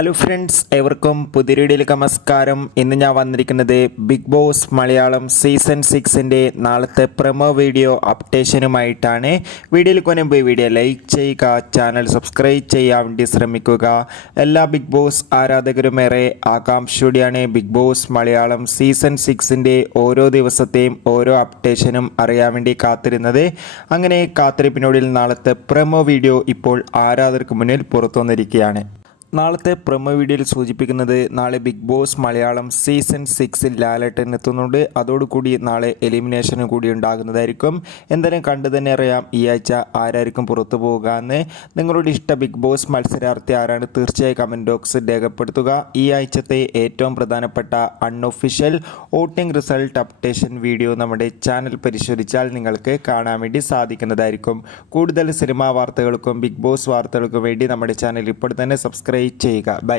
Hello friends, ഏവർക്കും പുതിയ വീഡിയോയിലേക്ക് നമസ്കാരം. ഇന്ന് ഞാൻ വന്നിരിക്കുന്നത് ബിഗ് ബോസ് മലയാളം സീസൺ 6ൻ്റെ നാളത്തെ പ്രൊമോ വീഡിയോ അപ്ഡേഷനുമായിട്ടാണ്. വീഡിയോയിൽ മുൻപ് വീഡിയോ ലൈക്ക് ചെയ്യുക, ചാനൽ സബ്സ്ക്രൈബ് ചെയ്യാൻ വേണ്ടി ശ്രമിക്കുക. എല്ലാ ബിഗ് ബോസ് ആരാധകരും ഏറെ ആകാംക്ഷയോടെയാണ് ബിഗ് ബോസ് മലയാളം സീസൺ 6ൻ്റെ ഓരോ ദിവസത്തെയും ഓരോ അപ്ഡേഷനും അറിയാൻ വേണ്ടി കാത്തിരുന്നത്. അങ്ങനെ കാത്തിരിപ്പിനോടിൽ നാളത്തെ പ്രൊമോ വീഡിയോ ഇപ്പോൾ ആരാധകർക്ക് മുന്നിൽ പുറത്തു വന്നിരിക്കുകയാണ്. നാളത്തെ പ്രൊമോ വീഡിയോയിൽ സൂചിപ്പിക്കുന്നത് നാളെ ബിഗ് ബോസ് മലയാളം സീസൺ 6ൽ ലാലേട്ടൻ എത്തുന്നുണ്ട്. അതോടുകൂടി നാളെ എലിമിനേഷനും കൂടി ഉണ്ടാകുന്നതായിരിക്കും. എന്തായാലും കണ്ടു തന്നെ അറിയാം ഈ ആഴ്ച ആരായിരിക്കും പുറത്തു പോകുക എന്ന്. നിങ്ങളുടെ ഇഷ്ട ബിഗ് ബോസ് മത്സരാർത്ഥി ആരാണ്? തീർച്ചയായും കമൻറ്റ് ബോക്സിൽ രേഖപ്പെടുത്തുക. ഈ ആഴ്ചത്തെ ഏറ്റവും പ്രധാനപ്പെട്ട unofficial voting result updation video നമ്മുടെ ചാനൽ പരിശോധിച്ചാൽ നിങ്ങൾക്ക് കാണാൻ വേണ്ടി സാധിക്കുന്നതായിരിക്കും. കൂടുതൽ സിനിമാ വാർത്തകൾക്കും ബിഗ് ബോസ് വാർത്തകൾക്കും വേണ്ടി നമ്മുടെ ചാനൽ ഇപ്പോൾ തന്നെ സബ്സ്ക്രൈബ് ചെയ്യുക. ബൈ.